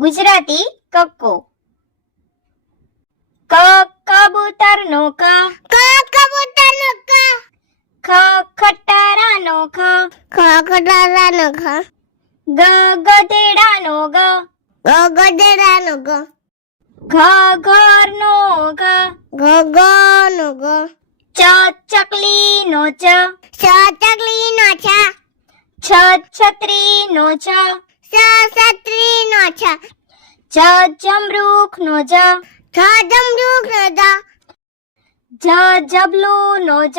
ગુજરાતી કક્કો. ક કબૂતરનો ક, કબૂતરનો ક, ખ ખટારાનો ખ, ખટારાનો ખ, ગ ગધેડાનો ગ, ગધેડાનો ગ, ઘ ઘરનો ઘ, ગનો ગ, ચ ચકલીનો ચ, ચકલીનો છ, છ છત્રીનો છ, છત્રીનો છ, જ જમરૂખનો જ, જમરૂખનો જ, જ જબલુનો જ,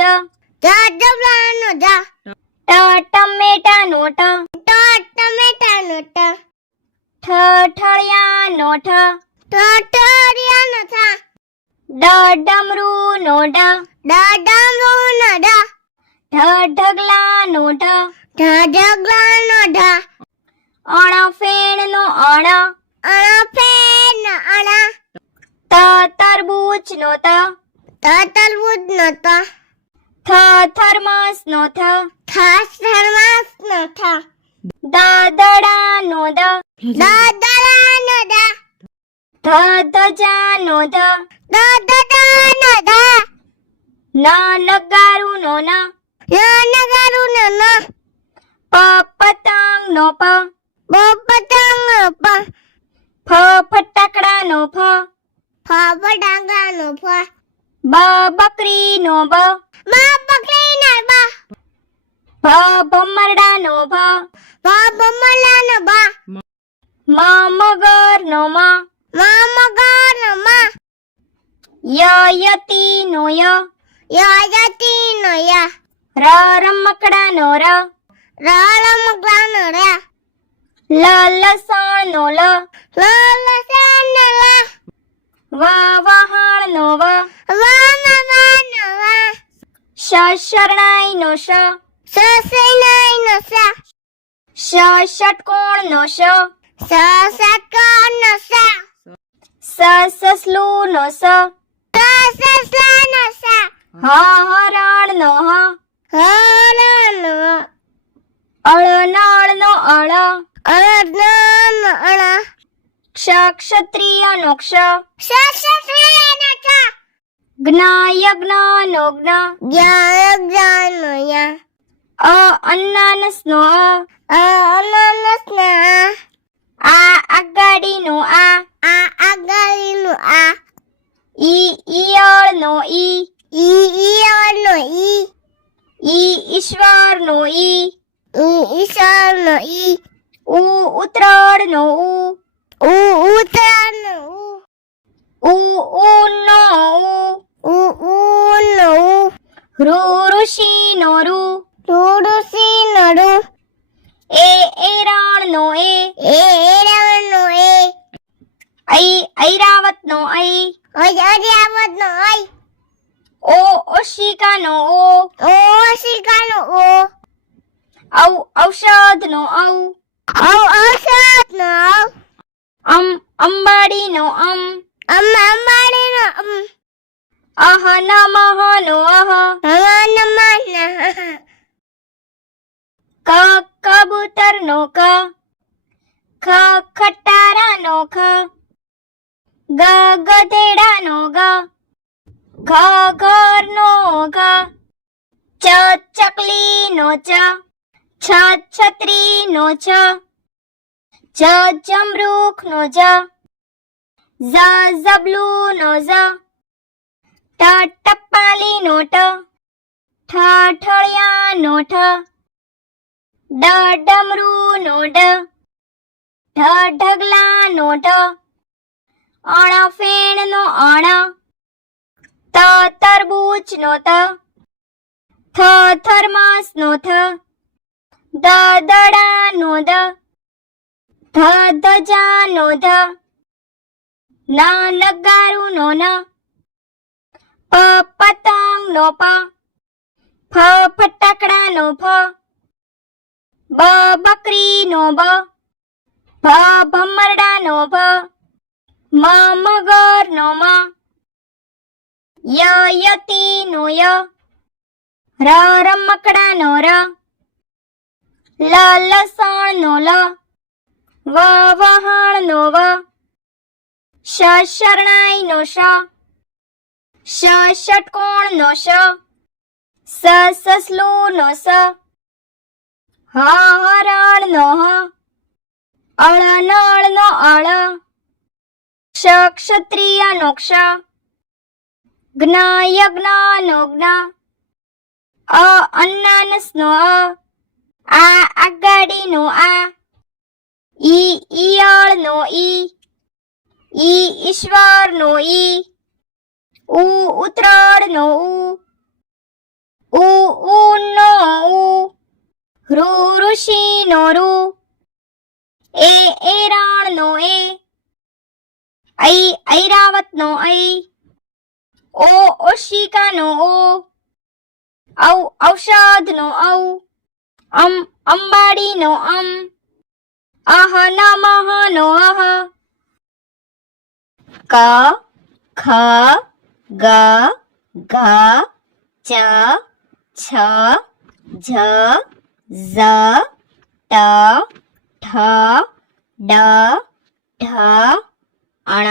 જબલાનો જ, ટ ટમેટાનો ટ, ટમેટાનો ટ, ઠ ઠળિયાનો ઠ, ટરિયાનો થ, ડ ડમરૂનો ડ, ડમરૂનો ડ, ઢ ઢગલાનો ઢ, ઢગલાનો ઢ, અણ ફેણનો અણ, ફેરનો અણ, ત તરબૂચનો ત, તરબૂચનો ત, થ થર્મસનો થ, થર્માસનો થ, દ દડાનો દ, દરાનો દ, ધ ધજાનો ધ, દદાનો દ, ન નગારુનો ન, નગારુનો ન, પ પતંગનો પ, પતંગનો પ, ફ ફટાકડાનો ફ, ફટાકડાનો ફ, બ બકરીનો બ, બકરીનો બ, ભ ભમરડાનો ભ, ભમલાનો બ, મ મગરનો મ, મગરનો મ, યતીનો ય, યતીનો ય, રમકડાનો ર, રમકડાનો ર, લસણનો લ, લસણનો લ, વહાણનો વ, વામવાનો વ, શરણાઈનો શ, સસૈનાઈનો સ, ષટકોણનો શ, સસકોનો સ, સસલુનો સ, સસલાનો સ, હરણનો હ, હરણનો અળનળનો અળ, અળનો અળ, ક્ષત્રિયનો ક્ષ, સસલાનો સ, જ્ઞ જ્ઞ, જ્ઞાનો ય, અનાનસનો અનનસનો આ આગાડીનો આ, આગળનો આ, ઈયળનો ઈ, ઈયળનો ઈ, ઈશ્વરનો ઈ, ઈશ્વરનો ઈ, ઉતરાળનો ઉ, ઉતરાનો ઊનો ઉનો ઋષિનો ઋ, ઋષિનો ઋ, એરણનો એરણનો ઐરાવતનો ઐ, અર્યાવતનો ઐ, ઓશિકાનો ઓશિકાનો ઓ, ઔષધનો ઔ, ઔષધનો અંબાડીનો અંબાડીનો નમઃનો નમઃ, કબૂતરનો ક, ખ ખટારાનો ખ, ગ ગધેડાનો ગ, ઘ ઘરનો ઘ, ચ ચકલીનો ચ, છ છત્રીનો છ, જ જમરૂખનો જ, ઝ ઝબલુનો ઝ, ટ ટપાલીનો ટ, ઠ ઠળિયાનો ઠ, ડ ડમરૂનો ડ, ઢ ઢગલાનો ઢ, અણ ફેણનો અણ, ત તરબૂચનો ત, થ થર્મસનો થ, દ દડાનો દ, ધ ધજાનો ધ, ન નગારુનો ન, પ પતંગનો પ, ફ ફટાકડાનો ફ, બ બકરીનો બ, ભ ભમરડાનો ભ, મ મગરનો મ, યતીનો ય, રમકડાનો ર, લસણનો લ, વહાણનો નો વ શ શરણાઈ નો શ ષ ષટકોણ નો ષ સ સસલું નો સ હ હરણ નો હ અળ નળ નો અળ ક્ષ ક્ષત્રિય નો ક્ષ જ્ઞ યજ્ઞ નો જ્ઞ અ અન્નાનસ નો આ આગાડી નો આ ઈ ઈયળ નો ઈ ઈશ્વર નો ઈ ઉત્તરાયણ નો ઊન નો ઋષિ નો એરણ નો ઐરાવત નો ઓશિકા નો ઔષધ નો અંબાડી નો અહ નમઃ નો અહ ક ખ ગ ઘ ચ છ ઝ ઝ ટ ઠ ડ ઢ અણ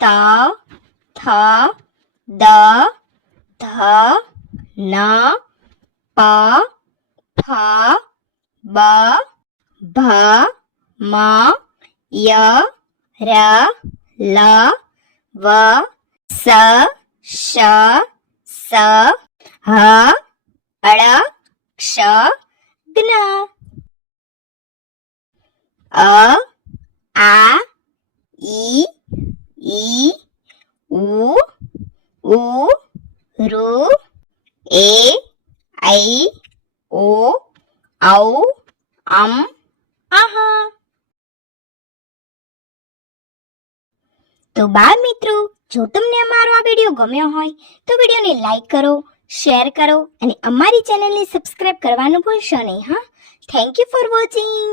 ત થ દ ધ ન પ ફ બ ભ મ ય ર લ વ સ શ સ હ અળ ક્ષ જ્ઞ અ આ ઈ ઉ ઋ એ ઐ ઓ ઔ અમ અહ. તો બાળ મિત્રો, જો તમને અમારો આ વિડીયો ગમ્યો હોય તો વિડીયોને લાઈક કરો, શેર કરો અને અમારી ચેનલને સબસ્ક્રાઇબ કરવાનું ભૂલશો નહીં. હા, થેન્ક યુ ફોર વોચિંગ.